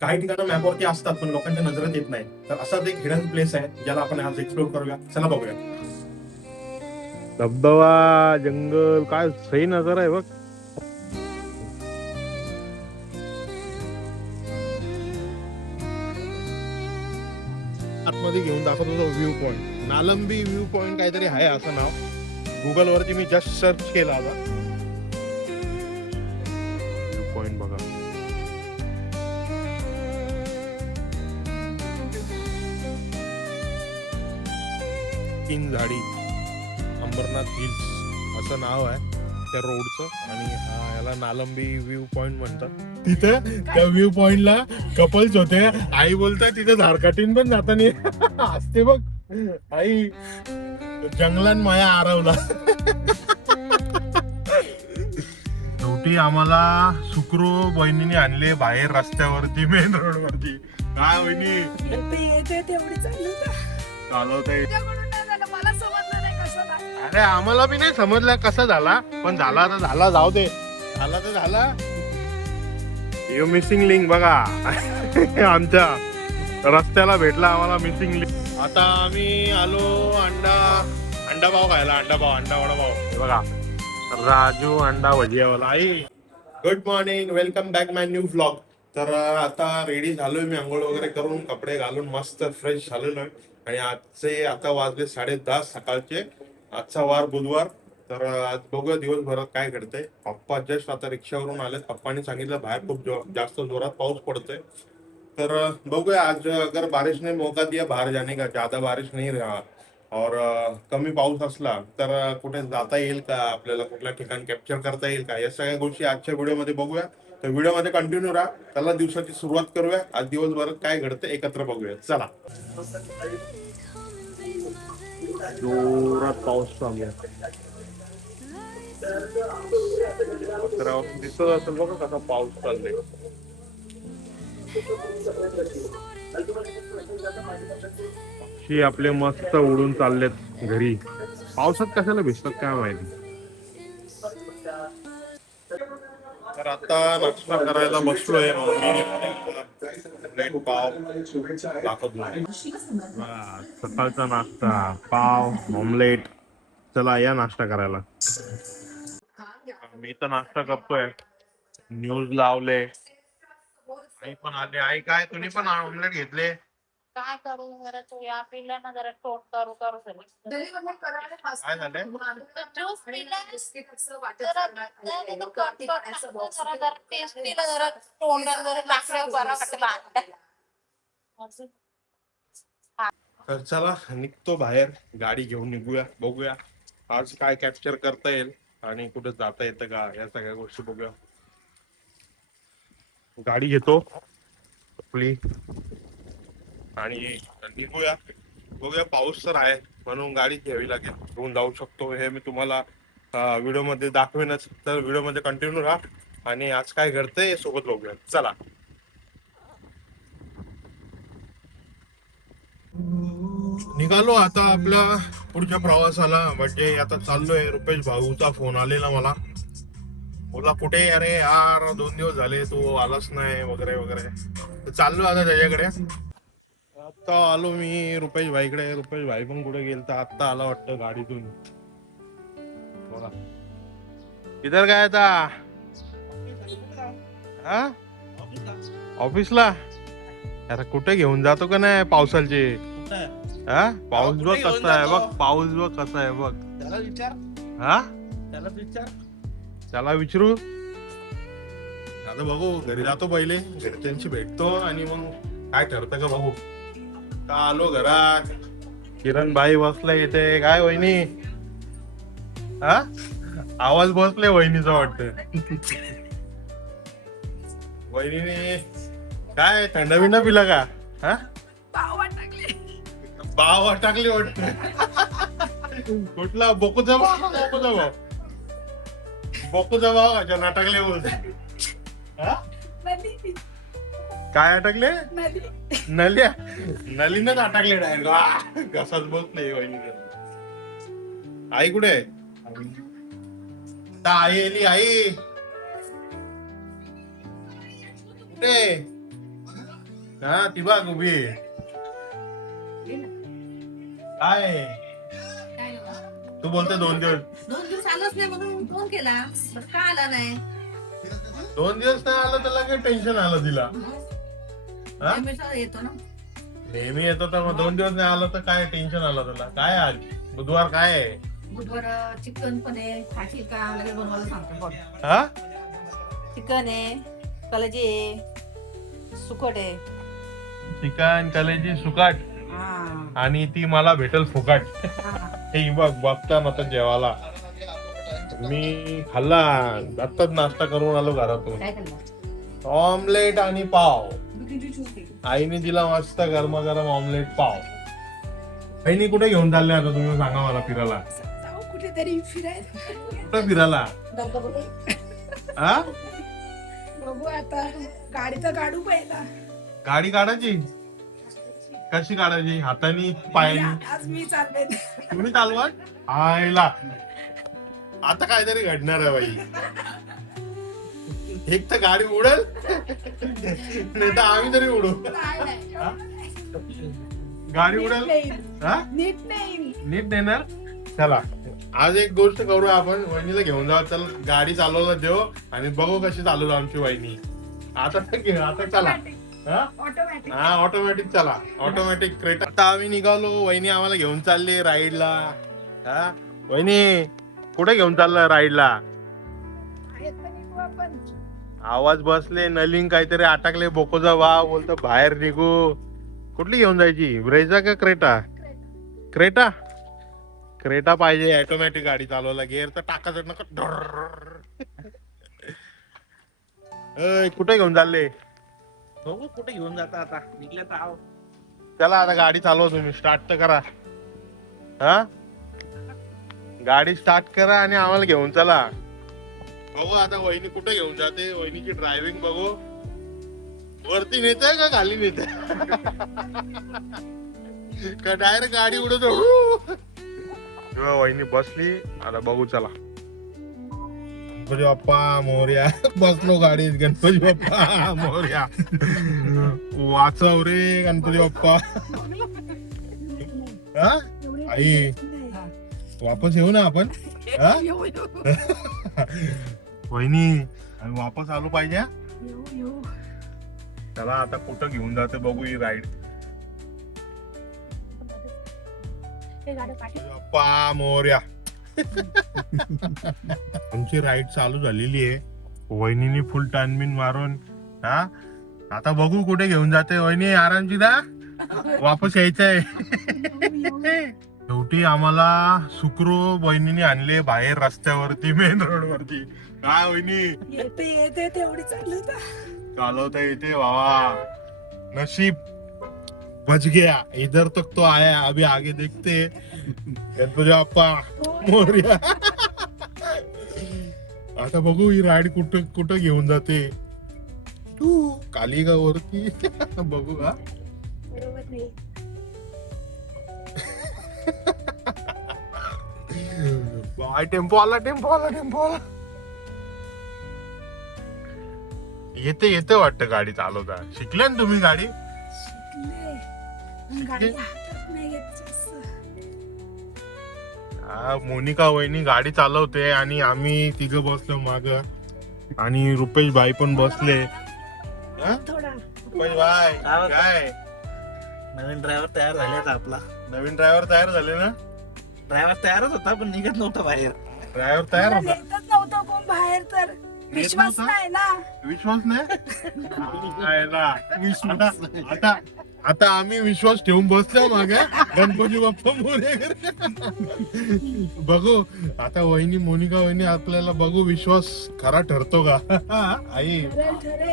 काही ठिकाणं मॅपवरती असतात पण लोकांच्या नजरेत येत नाही. तर असाच एक हिडन प्लेस आहे ज्याला आपण आज एक्सप्लोर करूया. चला बघूया. धबधबा, जंगल, काय सही नजारा आहे बघ. आतमध्ये घेऊन दाखवत होतो व्ह्यू पॉइंट. नालंबी व्ह्यू पॉइंट काहीतरी आहे असं नाव. गुगल वरती मी जस्ट सर्च केला आता. व्ह्यू पॉइंट बघा. तीन झाडी, अंबरनाथ हिल्स असं नाव आहे त्या रोडचं. आणि याला नालंबी व्ह्यू पॉइंट म्हणतात. तिथे त्या व्ह्यू पॉइंटला कपल्स होते. आई बोलतात तिथे झारकाटीन पण जाताना असते बघ. आई जंगलान माया आरवला. शेवटी आम्हाला सुक्रू बहिणीने आणले बाहेर रस्त्यावरती, मेन रोड वरती. काय बहिणी चालवते. अरे आम्हाला बी नाही समजलं कसा झाला, पण झाला तर झाला. जाऊ दे, झाला तर झाला. यू मिसिंग लिंक बघा. आमच्या रस्त्याला भेटला आम्हाला मिसिंग लिंक. आता आम्ही आलो अंडा पाव खायला. अंडा वडापाव. हे बघा, राजू अंडा भजियावाला. आई गुड मॉर्निंग, वेलकम बॅक माय न्यू व्लॉग. तर आता रेडी झालोय मी, आंघोळ वगैरे करून कपडे घालून मस्त फ्रेश झालेलो आहे. आणि आजचे आता वाजले 10:30 सकाळचे. आजचा वार बुधवार. तर आज बघूया दिवसभरात काय घडतंय. पप्पा जस्ट आता रिक्षावरून आले. पप्पांनी सांगितलं बाहेर खूप जास्त जोरात पाऊस पडतोय. तर बघूया आज अगर बारिश ने मौका दिया बाहर जाने का, ज्यादा बारिश नहीं रहा और कमी पाऊस असला तर कुठे जाता येईल का, आपल्याला कुठल्या ठिकाण कॅप्चर करता येईल का, या सगळ्या गोष्टी आजच्या व्हिडिओमध्ये बघूया. तर व्हिडिओमध्ये कंटिन्यू राहा. त्याला दिवसाची सुरुवात करूया. आज दिवसभरात काय घडतं एकत्र बघूया. चला. जोरात पाऊस चालू आहे. दिसत असेल बघा कसा पाऊस चाललाय. पक्षी आपले मस्त उडून चाललेत घरी. पावसात कशाला भिजतात काय माहिती. तर आता नाश्ता करायला बसलोय. ब्रेड पाव दाखवतो. सकाळचा नाश्ता, पाव ऑमलेट. चला या नाश्ता करायला. मी तर नाश्ता करतोय. न्यूज लावले. आई पण आले. आई काय तुम्ही पण ऑमलेट घेतले? काय करू जरा तो या पिल्ला ना जरा टोट करू करू काय झालंय? ज्यूस पिला जरा टेस्ट पिला जरा तोंडात जरा लागलं बरा वाटला. तर चला निघतो बाहेर. गाडी घेऊन निघूया. बघूया आज काय कॅप्चर करता येईल आणि कुठे जाता येतं का, या सगळ्या गोष्टी बघूया. गाडी घेतो आपली आणि निघूया. बघूया. पाऊस तर आहे म्हणून गाडी घ्यावी लागेल. घेऊन जाऊ शकतो हे मी तुम्हाला व्हिडिओ मध्ये दाखवेनच. तर व्हिडिओ मध्ये कंटिन्यू राहा आणि आज काय घडतंय सोबत बघूया. चला. निघालो आता आपल्या पुढच्या प्रवासाला. म्हणजे आता चाललोय. रुपेश भाऊचा फोन आलेला मला. बोला कुठे अरे यार 2 दिवस झाले तू आलाच नाही वगैरे वगैरे. तर चाललो आता त्याच्याकडे. आता आलो मी रुपेश भाईकडे. रुपेश भाई पण कुठे गेल तर आता आला वाटतं गाडीतून. बघा इधर काय आता हा ऑफिसला. अरे कुठे घेऊन जातो का नाही पावसाचे. हा पाऊस बघ कसा आहे बघ. पाऊस बघ कसा आहे बघ. हा त्याला विचारू. आता बघू घरी जातो पहिले. घरच्यांशी भेटतो आणि मग काय ठरतं का बघू. का आलो घरात. किरण भाई बसलाय इथे. काय वहिनी हा आवाज बसले वहिनीचा वाटत. वहिनीने काय थंड बिंड पिला का. हा बाव टाकली वाटत. कुठला बोकूचा भाव. बोकूचा भाव नाटकले बोलते. काय अटकले. नल्या नलीनच अटकले डायरेक्ट. घसाच बोलत नाही वहिनी. आई कुठे. आई आली. आई कुठे. हा ती बघ उभी आहे. काय तू बोलते 2 दिवस 2 दिवस आलाच नाही म्हणून फोन केला, बरं का आला नाही? 2 दिवस नाही आलं तर लगेच टेन्शन आलं तिला. हा? नेहमीचा येतो ना. नेहमी येतो तर मग 2 दिवस नाही आलं तर काय टेन्शन आलं तुला? काय आज बुधवार काय आहे? बुधवार चिकन पण आहे, खाशील का लगेच बनवायला सांगतो बघ. हा चिकन आहे, कलेजी आहे, सुकट आहे. चिकन कलेजी सुकाट हा, आणि ती मला भेटल फुकाट. हा. हे बघ बघता ना तर जेवायला मी खाल्ला आत्ताच नाश्ता करून आलो घरातून. काय खाल्लं? ऑमलेट आणि पाव. किती चुकी. आईने दिला मस्त गरमागरम ऑमलेट पाव. आईने कुठे घेऊन चालले आता तुम्ही सांगा मला फिरायला? जाऊ कुठेतरी फिरायला. कुठं फिरायला? हा बघू आता, गाडीचा काढू पहिला. गाडी काढायची कशी काढायची? हातानी पायानी? आज मी चालले. तुम्ही चालवा आईला. आता काहीतरी घडणार आहे बाई. एक तर गाडी उडेल नाही तर आम्ही तरी उडू. गाडी उडेल हा नीट नाही. नीट देणार. चला आज एक गोष्ट करू आपण, वहिनीला घेऊन जाऊ. चल गाडी चालवायला देऊ आणि बघू कशी चालवू आमची वहिनी. आता आता चला हा ऑटोमॅटिक. हा ऑटोमॅटिक चला. Automatic Creta. आता आम्ही निघालो, वहिनी आम्हाला घेऊन चालली राईडला. हा वहिनी कुठे घेऊन चाललं राईडला? आवाज बसले नलिंग काहीतरी अटकले बोकोचा वाव बोलतो बाहेर निघू. कुठली घेऊन जायची? ब्रेझा का क्रेटा? क्रेटा. क्रेटा पाहिजे ऑटोमॅटिक गाडी चालवायला. गेअर तर टाकायचं नका. कुठे घेऊन चालले? बघू कुठे घेऊन जाता आता, निघल्या तर आहो. चला आता गाडी चालवा तुम्ही. स्टार्ट तर करा. हा गाडी स्टार्ट करा आणि आम्हाला घेऊन चला. बघू आता वहिनी कुठे घेऊन जाते. वहिनीची ड्रायव्हिंग बघू. वरती नेते का खाली नेते का डायरेक्ट गाडी उडवतो. वहिनी बसली. आता बघू चला. गणपती बाप्पा मोरया. बसलो गाडीत. गणपती बाप्पा मोरया. वाचव रे गणपती बाप्पा. हा आई वापस येऊ ना आपण. हा? वहिनी आम्ही वापस आलो पाहिजे. चला आता कुठं घेऊन जाते बघू ही राईड. बाप्पा मोरया. आमची राईड चालू झालेली आहे. वहिनीने फुल टर्नबिन मारून. हा आता बघू कुठे घेऊन जाते वहिनी. आरामची दा वापस यायचंय. शेवटी आम्हाला सुखरूप वहिनीने आणले बाहेर रस्त्यावरती, मेन रोड वरती. काय वहिनी येते तेवढी चालवता येते बाबा. नशीब बच गया. इधर तक तो आया, अभी आगे देखते. गणपती बाप्पा मोरया. आता बघू ही राईड कुठं कुठं घेऊन जाते. तू काली का वरती बघू. का टेम्पो आला. टेम्पो आला. टेम्पो आला. येते येते वाटतं गाडी चालवता. शिकले ना तुम्ही गाडी? हा मोनिका वहिनी गाडी चालवते आणि आम्ही तिघं बसलो माग आणि रुपेश भाई पण बसले. हा? रुपेश भाई काय नवीन ड्रायव्हर तयार झाले आता आपला. नवीन ड्रायव्हर तयार झाले ना? ड्रायव्हर तयारच होता पण निघत नव्हता बाहेर. ड्रायव्हर तयार होता. नव्हतं कोण बाहेर, तर विश्वास नाही ना. विश्वास नाही. आता आता आम्ही विश्वास ठेवून बसलो मागे. गणपती बाप्पा मोरया. बघू आता वहिनी मोनिका वहिनी आपल्याला बघू विश्वास खरा ठरतो का. आई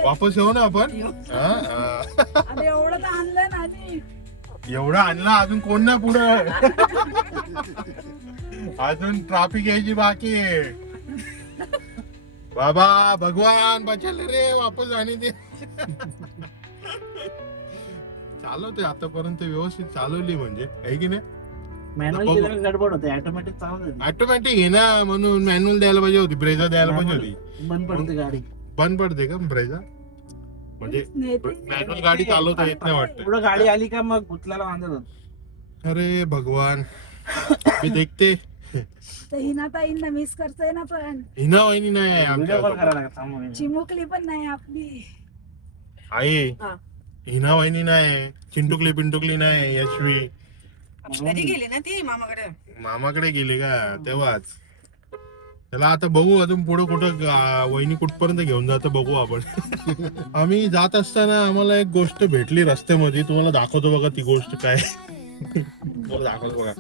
वापस येऊ ना आपण. एवढं तर आणलं ना. एवढं आणलं अजून कोण ना पुढं. अजून ट्रॅफिक यायची बाकी आहे. बाबा भगवान बचाले रे वापस आणि ते. चालवते आतापर्यंत व्यवस्थित चालवली म्हणजे आहे की नाही. मॅन्युअल गडबड होते, ऑटोमॅटिक चालवत ऑटोमॅटिक आहे ना म्हणून मॅन्युअल द्यायला पाहिजे होती. ब्रेझा द्यायला पाहिजे होती. बंद पडते गाडी. बंद पडते का ब्रेझा? म्हणजे नेते. मॅन्युअल गाडी चालवता येत नाही वाटतं. पुढं गाडी आली का मग गुतल्याला बांधत होतं. अरे भगवान मी देखते. तर हिनाताईंना मिस करतोय ना, पण हिना वहिनी नाही आहे व्हिडिओ कॉल आमच्या करायला लागत थांबून. चिमुकली पण नाही आपली. आई. हा. हिना वहिनी नाही, चिंटुकली पिंटुकली नाही, यशवी कधी गेली ना ती मामाकडे. मामाकडे गेली का तेव्हाच. त्याला आता बघू अजून पुढे कुठं वहिनी कुठपर्यंत घेऊन जातं बघू आपण. आम्ही जात असताना आम्हाला एक गोष्ट भेटली रस्त्यामध्ये, तुम्हाला दाखवतो बघा ती गोष्ट काय. तुम्हाला दाखवतो बघा.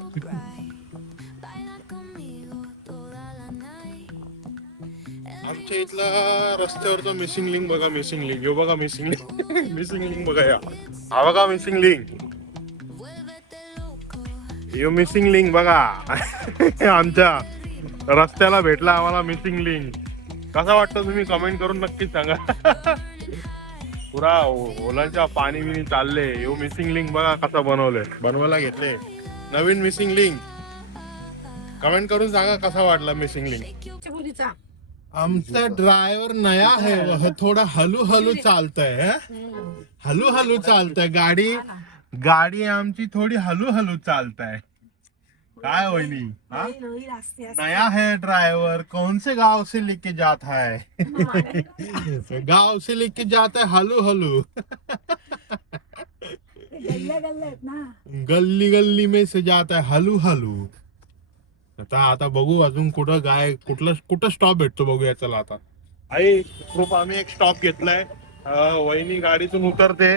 आमच्या इथला रस्त्यावरचा मिसिंग लिंक बघा, मिसिंग लिंक यो बघा, मिसिंग लिंक. मिसिंग लिंक बघा या, हा बघा मिसिंग लिंक, यो मिसिंग लिंक बघा. आमच्या रस्त्याला भेटला आम्हाला मिसिंग लिंक. कसा वाटतं तुम्ही कमेंट करून नक्कीच सांगा. पुरा ओलांच्या पाणी बिनी चालले. यो मिसिंग लिंक बघा कसा बनवलंय, बनवायला घेतले नवीन मिसिंग लिंक. कमेंट करून सांगा कसा वाटला मिसिंग लिंक. आमचा ड्रायव्हर नया है, वह थोड़ा हलू हलू चालतंय. हलू हलू चालतंय गाडी. गाडी आमची थोडी हलू हलू चालतंय. काय होईली हा? नया है ड्राइवर, कौन से गांव से लेके जाता है? गांव से लेके जाता है हलू हलू. गल्ली गल्ली में से जाता है हलू हलू. आता बघू अजून कुठं स्टॉप भेटतो बघूया. चला आता आई खूप आम्ही एक स्टॉप घेतलाय. वहिनी गाडीतून उतरते,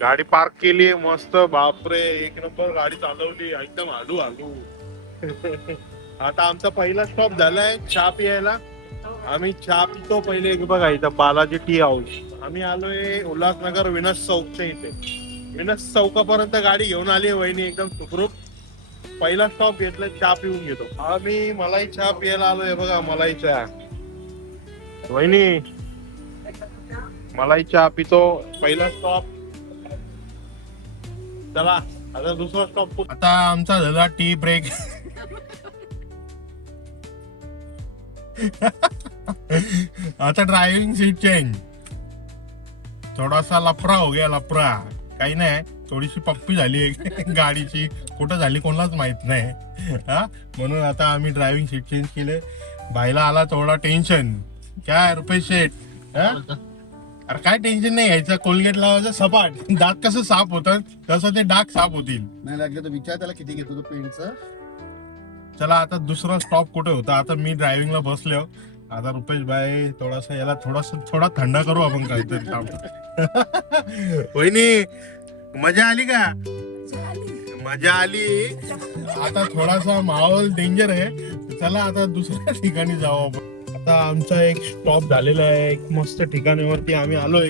गाडी पार्क केली मस्त. बापरे एक नंबर गाडी चालवली एकदम हलू हलू. आता आमचा पहिला स्टॉप झालाय चहा पियायला. आम्ही चहा पितो पहिले. बघा इथं बालाजी टी हाऊस. आम्ही आलोय उल्हासनगर विनस चौकच्या इथे. विनस चौकापर्यंत गाडी घेऊन आली वहिनी एकदम सुखरूप. पहिला स्टॉप घेतलाय, चहा पिऊन घेतो. आम्ही मलाई चहा पियायला आलोय बघा, मलाई चहा. वहिनी मलाई चहा पितो. पहिला स्टॉप. चला आता दुसरा स्टॉप. आता आमचा झाला टी ब्रेक. आता ड्रायव्हिंग सीट चेंज. थोडासा लफरा हो गया, लफरा काही नाही, थोडीशी पप्पी झाली गाडीची. कुठं झाली कोणालाच माहित नाही. हा म्हणून आता आम्ही ड्रायव्हिंग सीट चेंज केले. बाईला आला थोडा टेन्शन. काय रुपये शेट, अरे काय टेन्शन नाही घ्यायचं. कोलगेट लावायचं सपाट. दात कसं साफ होतात तसं ते डाग साफ होतील. नाही लागले तर विचार त्याला किती घेतो तो पेंटचं. चला आता दुसरा स्टॉप कुठे होता. आता मी ड्रायव्हिंगला बसलो. आता रुपेश भाई थोडासा याला थोडा थंडा करू आपण काहीतरी काम. वहिनी मजा आली का? मजा आली. आता थोडासा माहोल डेंजर आहे. चला आता दुसऱ्या ठिकाणी जाऊ आपण. आता आमचा एक स्टॉप झालेला आहे. एक मस्त ठिकाणावरती आम्ही आलोय.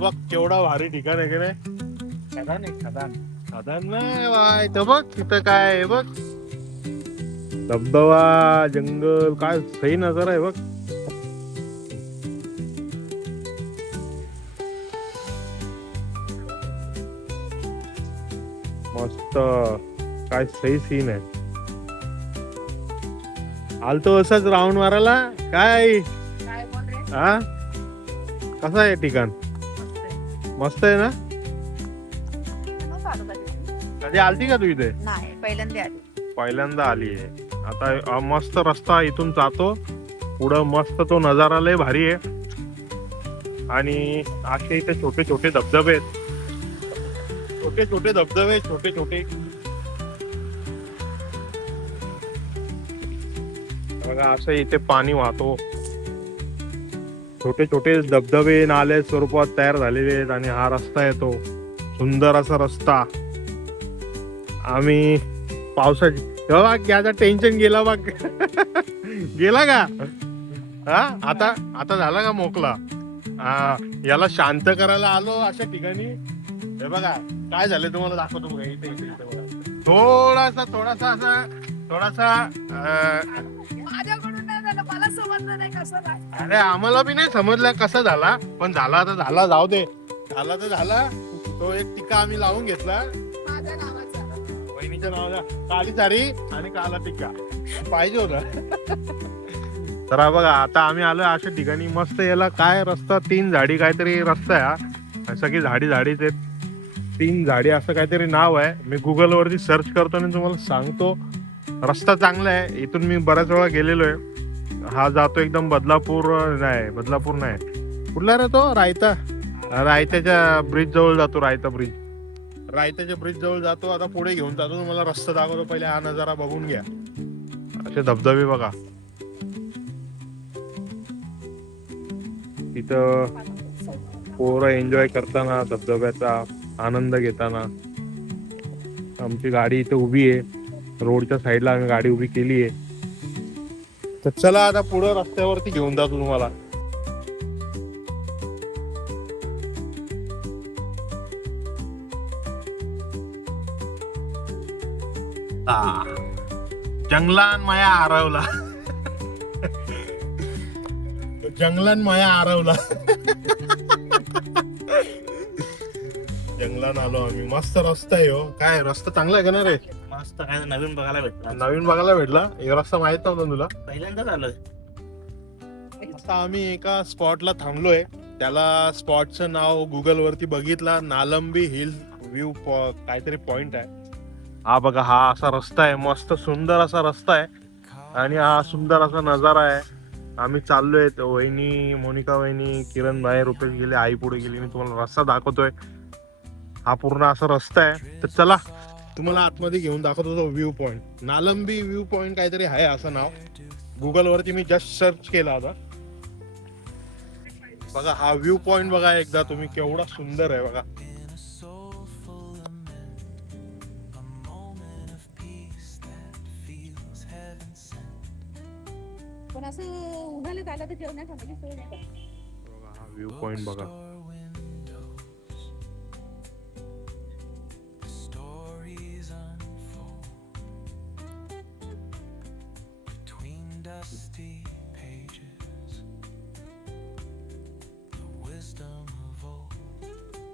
बघ केवढा भारी ठिकाण आहे की नाही. खदान आहे खदान. साधारण नाही बाय. तर बघ तिथं काय आहे बघ, धबधबा, जंगल, काय सही नजारा आहे बघ. मस्त काय सही सीन आहे. आलतो असंच राऊंड मारायला. काय हा कसं आहे ठिकाण? मस्त आहे ना. कधी आलती का तू इथे? नाही, पहिल्यांदा आली. पहिल्यांदा आली आहे. आता मस्त रस्ता इथून जातो पुढं. मस्त तो नजारा लय भारी आहे. आणि असे इथे छोटे छोटे धबधबे आहेत. छोटे छोटे धबधबे, छोटे छोटे बघा. असं इथे पाणी वाहतो. छोटे छोटे धबधबे नाले स्वरूपात तयार झालेले आहेत. आणि हा रस्ता येतो, सुंदर असा रस्ता. आम्ही पावसाची याचा टेन्शन गेला बघ. गेला का? हा आता झाला का मोकला? हा याला शांत करायला आलो अशा ठिकाणी. हे बघा काय झालं तुम्हाला दाखवतो बघा. इथे इथे बघा. थोडासा माझ्याकडून नाही झालं, मला समजलं नाही कसं काय. अरे आम्हाला बी नाही समजलं कसा झाला, पण झाला तर झाला. जाऊ दे, झाला तर झाला. तो एक टिका आम्ही लावून घेतला माझ्या नावाचा. वहिनीच्या नावाचा. काली सारी आणि काला टिक्का पाहिजे होता. तर हा बघा आता आम्ही आलोय अशा ठिकाणी मस्त याला काय रस्ता 3 झाडी काहीतरी रस्ता आहे हा सगळी झाडीच आहेत 3 झाडी असं काहीतरी नाव आहे मी गुगल वरती सर्च करतो आणि तुम्हाला सांगतो रस्ता चांगला आहे इथून मी बऱ्याच वेळा गेलेलो आहे हा जातो एकदम बदलापूर नाही कुठला रे तो रायत्याच्या ब्रिज जवळ जातो रायत्याच्या ब्रिज जवळ जातो आता पुढे घेऊन जातो तुम्हाला रस्ता दाखवतो पहिले हा नजारा बघून घ्या असे धबधबे बघा तिथं पोरं एन्जॉय करताना धबधब्याचा आनंद घेताना आमची गाडी इथे उभी आहे रोडच्या साईडला आम्ही गाडी उभी केली आहे तर चला आता पुढे रस्त्यावरती घेऊन जातो तुम्हाला जंगलान माया हरवला जंगलान माया हरवला जंगलान आलो आम्ही मस्त रस्ता आहे हो काय रस्ता चांगला आहे का ना रे मस्त काय नवीन बघायला भेटलं नवीन बघायला भेटला हे रस्ता माहित नव्हता तुला पहिल्यांदाच आलोय आता आम्ही एका स्पॉटला थांबलोय त्याला स्पॉटचं नाव गुगल वरती बघितला नालंबी हिल व्ह्यू काहीतरी पॉइंट आहे हा बघा हा असा रस्ता आहे मस्त सुंदर असा रस्ता आहे आणि हा सुंदर असा नजारा आहे आम्ही चाललोय वहिनी मोनिका वहिनी किरण भाई रुपेश गेले आई पुढे गेली मी तुम्हाला रस्ता दाखवतोय हा पूर्ण असा रस्ता आहे तर चला तुम्हाला आतमध्ये घेऊन दाखवतो तो व्ह्यू पॉइंट नालंबी व्ह्यू पॉइंट काहीतरी आहे असं नाव गुगल वरती मी जस्ट सर्च केला होता बघा हा व्ह्यू पॉइंट बघा एकदा तुम्ही केवढा सुंदर आहे बघा पण असं उन्हाळ्यात जायला तर जेवणासाठी सोय नाही का? हा व्ह्यू पॉइंट बघा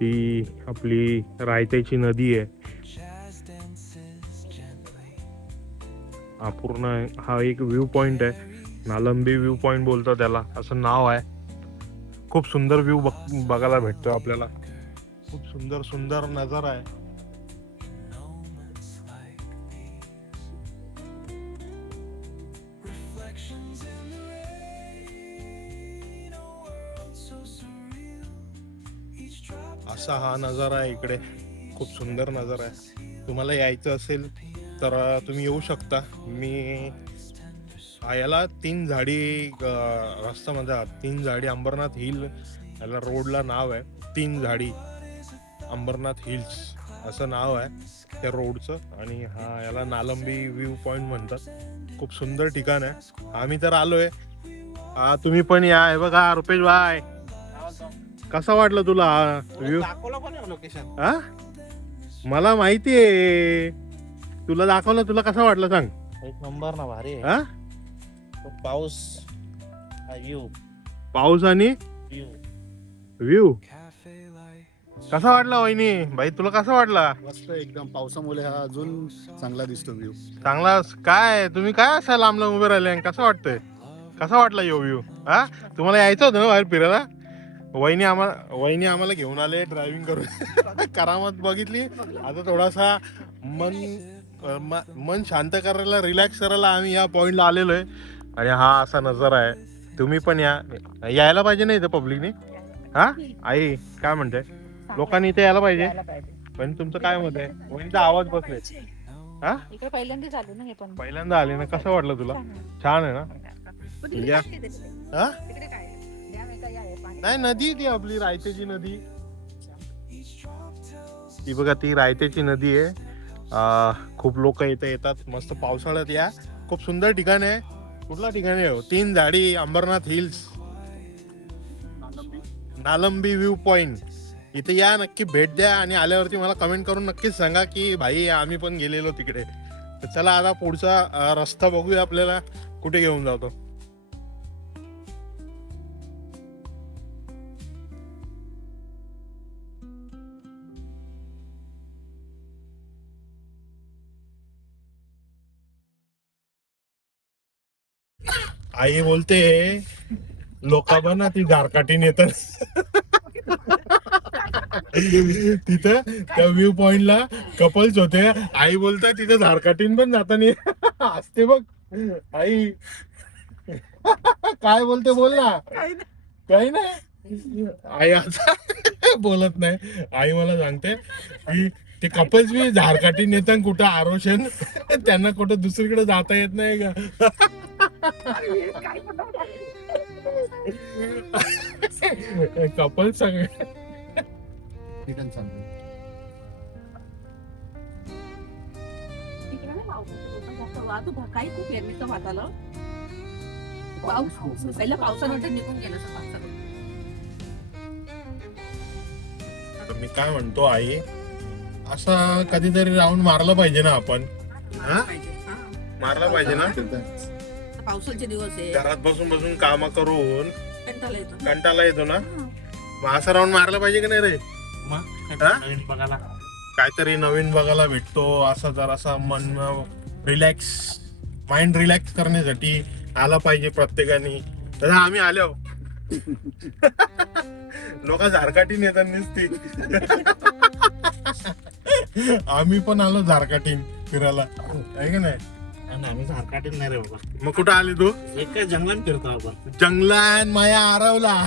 ही आपली रायत्याची नदी आहे हा पूर्ण हा एक व्ह्यू पॉइंट आहे नालंबी व्ह्यू पॉइंट बोलतो त्याला असं नाव आहे खूप सुंदर व्ह्यू बघायला भेटतो आपल्याला खूप सुंदर सुंदर नजारा आहे असा हा नजारा आहे इकडे खूप सुंदर नजारा आहे तुम्हाला यायचं असेल तर तुम्ही येऊ शकता मी याला 3 झाडी रस्ता म्हणतात 3 झाडी अंबरनाथ हिल याला रोडला नाव आहे 3 झाडी अंबरनाथ हिल्स असं नाव आहे त्या रोडचं आणि हा याला नालंबी व्ह्यू पॉइंट म्हणतात खूप सुंदर ठिकाण आहे आम्ही तर आलोय तुम्ही पण या हे बघा रुपेश भाई कसा वाटलं तुला हा व्ह्यू दाखवलं कोणी लोकेशन हा मला माहिती आहे तुला दाखवलं तुला कसा वाटलं सांग एक नंबर ना भारी आहे हा तो पाऊस व्ह्यू पाऊस आणि व्ह्यू कसा वाटला वहिनी भाई तुला कसा वाटला मस्त एकदम पावसामुळे हा अजून चांगला दिसतो व्ह्यू चांगला काय तुम्ही काय असा लांब लांब उभे राहिले कसं वाटतंय कसा वाटला यो व्ह्यू हा तुम्हाला यायचं होतं ना बाहेर फिरायला वहिनी आम्हाला घेऊन आले ड्रायव्हिंग करून करामत बघितली आता थोडासा मन शांत करायला रिलॅक्स करायला आम्ही या पॉइंटला आलेलो आहे आणि हा असा नजारा आहे तुम्ही पण यायला पाहिजे ना इथं पब्लिकने हा आई काय म्हणते लोकांनी इथे यायला पाहिजे पण तुमचं काय मत आहे वहिनीचा आवाज बसले हा इकडे पहिल्यांदाच आलो ना हे पण पहिल्यांदा आली ना कसं वाटलं तुला छान आहे ना पण तिकडे या. काय आहे तिकडे? हा तिकडे काय आहे? डॅम आहे का? या आहे पाणी? नाही नदी ती आपली रायतेची नदी ती बघा ती रायतेची नदी आहे खूप लोक इथे येतात मस्त पावसाळ्यात या खूप सुंदर ठिकाण आहे कुठला ठिकाण आहे 3 झाडी अंबरनाथ हिल्स नालंबी व्ह्यू पॉइंट इथे या नक्की भेट द्या आणि आल्यावरती मला कमेंट करून नक्कीच सांगा की भाई आम्ही पण गेलेलो तिकडे तर चला आता पुढचा रस्ता बघूया आपल्याला कुठे घेऊन जातो आई बोलते लोका ना ती झारकाटीन येत तिथं त्या व्ह्यू पॉइंटला कपल्स होते. आई बोलतात तिथं झारकाटीन पण जाता नाही असते बघ. आई काय बोलते बोल ना. काही नाही आई आता बोलत नाही. आई मला सांगते की ते कपल्स बी झारकाटी नेतात कुठं आरोशन त्यांना कुठं दुसरीकडे जाता येत नाही का. कपल्स सगळे रिटर्न सांगतो. काही खूप एरवीचं भात आलं. पाऊस पहिल्या पावसानंतर निघून गेलं सगळं. आता मी काय म्हणतो आई असं कधीतरी राऊंड मारलं पाहिजे ना आपण. हा? मारला पाहिजे ना. पावसाचे दिवस आहे, घरात बसून बसून काम करून कंटाळा येतो. कंटाळा येतो ना. मग असं राऊंड मारलं पाहिजे की नाही रे. मग हा? नवीन बघायला काहीतरी नवीन बघायला भेटतो. असं जरासा मन रिलॅक्स माइंड रिलॅक्स करण्यासाठी आला पाहिजे प्रत्येकाने. तर आम्ही आलो लोक झारकाटीन येतात नुसती. आम्ही पण आलो झारकाटीन फिरायला आहे का नाही. आणि आम्ही झारकाटीत नाही रे बाबा. मग कुठं आले तू. एक काय जंगलात फिरतो आपण. जंगलात माया आरवला.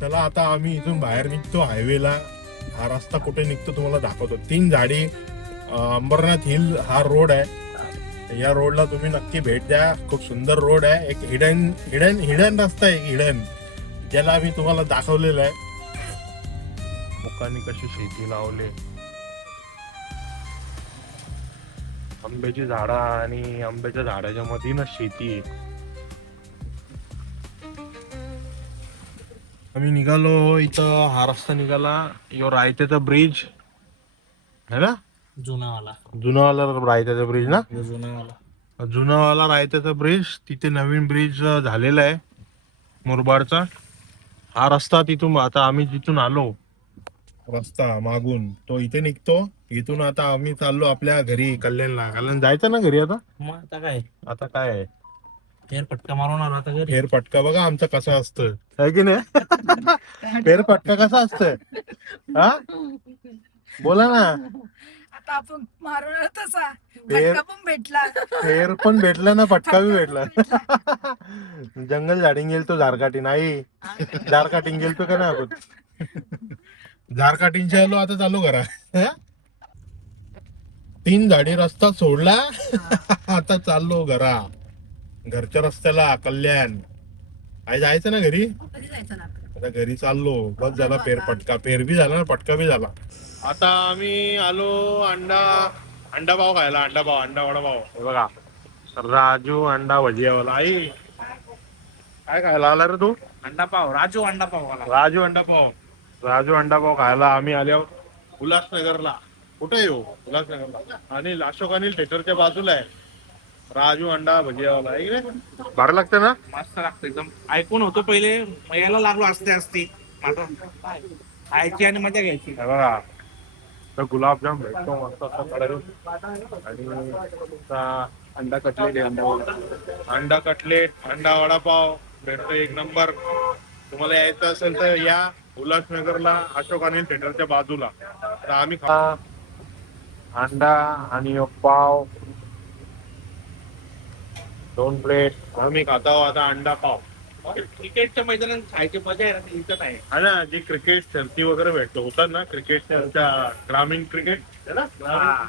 चला आता आम्ही इथून बाहेर निघतो हायवेला. हा रस्ता कुठे निघतो तुम्हाला दाखवतो. 3 झाडी अंबरनाथ हिल हा रोड आहे. या रोडला तुम्ही नक्की भेट द्या. खूप सुंदर रोड आहे. एक हिडन हिडन हिडन रस्ता आहे. हिडन ज्याला मी तुम्हाला दाखवलेला आहे. लोकांनी कशी शेती लावले. आंब्याची झाडं आणि आंब्याच्या झाडाच्या मध्ये ना शेती आहे. आम्ही निघालो इथं. हा रस्ता निघाला यो रायत्याचा ब्रिज है ना. जुनावाला जुनावाला रायत्याचा ब्रिज ना. जुनावाला जुनावाला रायत्याचा ब्रिज. तिथे नवीन ब्रिज झालेला आहे मुरबाडचा. हा रस्ता तिथून आता आम्ही जिथून आलो रस्ता मागून तो इथे निघतो. इथून आता आम्ही चाललो आपल्या घरी कल्याणला. कल्याण जायचं ना घरी आता. मग आता काय आता काय आहे फेरपटका मारून आला आता घरी. फेरपटका बघा आमचा कसा असतं आहे की नाही. फेरपटका कसा असतं हा बोला ना. आता आपण मारून तसा फेर- फटका पण भेटला. फेर पण भेटला ना फटका बी भेटला. जंगल झाडीन गेल तो झारकाटी नाही. झारकाटीन गेलतो का ना आपण. झारकाटींच्या आलो आता चालू करा. 3 झाडी रस्ता सोडला. आता चाललो घरा. घरच्या रस्त्याला कल्याण. आई जायचं ना घरी. कधी जायचं ना आपण? आता घरी चाललो. बस झाला फेरपटका. फेर बी झाला ना पटका बी झाला. आता आम्ही आलो अंडा पाव खायला. अंडा पाव अंडा वडापाव. हे बघा राजू अंडा भजियावाला. आई काय खायला आला रे तू. अंडा पाव. राजू अंडा पाव आला. राजू अंडा पाव. राजू अंडा पाव खायला आम्ही आलो उल्हासनगरला. कुठे येऊ उल्हासनगरला. आणि अशोक अनिल थिएटरच्या बाजूला आहे राजू अंडा भजियावाला. आहे की नाही. भारी लागतं ना. मस्त लागतं एकदम. ऐकून होतो पहिले यायला लागलो असते असती. खायची आणि मजा घ्यायची. हे बघा तर गुलाबजाम भेटतो मस्त असा कडक. आणि अंडा कटलेट अंडा कटलेट अंडा वडापाव भेटतो एक नंबर. तुम्हाला यायचं असेल तर या उल्हासनगरला अशोक अनिल थिएटरच्या बाजूला. तर आम्ही अंडा आणि पाव 2 प्लेट आम्ही खातो आता अंडा पाव. क्रिकेटच्या मैदानात खायची मजा आहे ना ती इथं नाही. हा ना जी क्रिकेट शर्ती वगैरे भेटतो होतात ना क्रिकेटच्या ग्रामीण क्रिकेट है ना.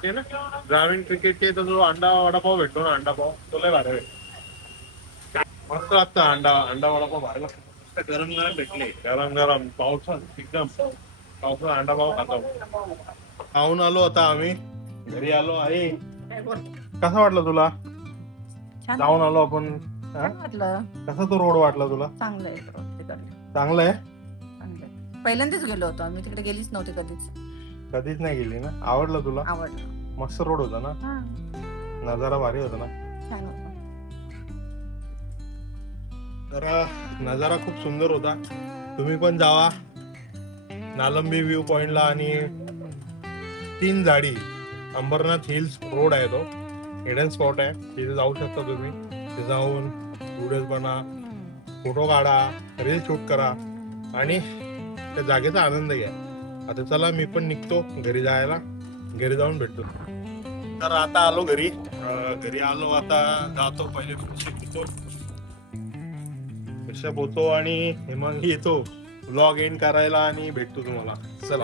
ते ना ग्रामीण क्रिकेटचे तो जो अंडा वडापाव भेटतो ना अंडा पाव तो लय भारी भेटतो. मस्त लागतं अंडा वडापाव भारी लागतो. मस्त गरम गरम भेटले. गरम गरम पावसात एकदम पावसात अंडा पाव खातो. खाऊन आलो आता आम्ही घरी आलो. आई कसा वाटलं तुला छान जाऊन आलो आपण. हा? वाटलं. कसा तो रोड वाटला तुला. चांगलं आहे तिकडे. चांगलं आहे. चांगलं आहे. पहिल्यांदाच गेलो होतो आम्ही. तिकडे गेलीच नव्हती कधीच. कधीच नाही गेली ना. आवडलं तुला. आवडलं. मस्त रोड होता ना. हा नजारा भारी होता ना. छान होतं. तर नजारा खूप सुंदर होता. तुम्ही पण जावा नालंबी व्ह्यू पॉइंटला. आणि 3 झाडी अंबरनाथ हिल्स रोड आहे तो. हिडन स्पॉट आहे, तिथे जाऊ शकता तुम्ही. तिथे जाऊन व्हिडिओज बनवा, फोटो काढा, रील शूट करा आणि त्या जागेचा आनंद घ्या. आता चला मी पण निघतो घरी जायला, घरी जाऊन भेटतो. तर आता आलो घरी. घरी आलो, आता जातो पहिले फ्रेशअप होतो आणि मग येतो व्लॉग एंड करायला आणि भेटतो तुम्हाला. चला.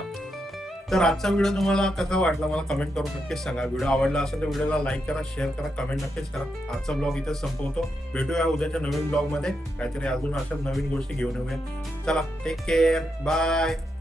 तर आजचा व्हिडिओ तुम्हाला कसा वाटला मला कमेंट करून नक्कीच सांगा. व्हिडिओ आवडला असेल तर व्हिडिओला लाईक करा, शेअर करा, कमेंट नक्कीच करा. आजचा ब्लॉग इथे संपवतो. भेटूया उद्याच्या नवीन ब्लॉग मध्ये, काहीतरी अजून अशाच नवीन गोष्टी घेऊन येऊया. चला, टेक केअर, बाय.